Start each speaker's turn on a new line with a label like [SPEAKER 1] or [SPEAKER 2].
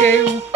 [SPEAKER 1] Okay.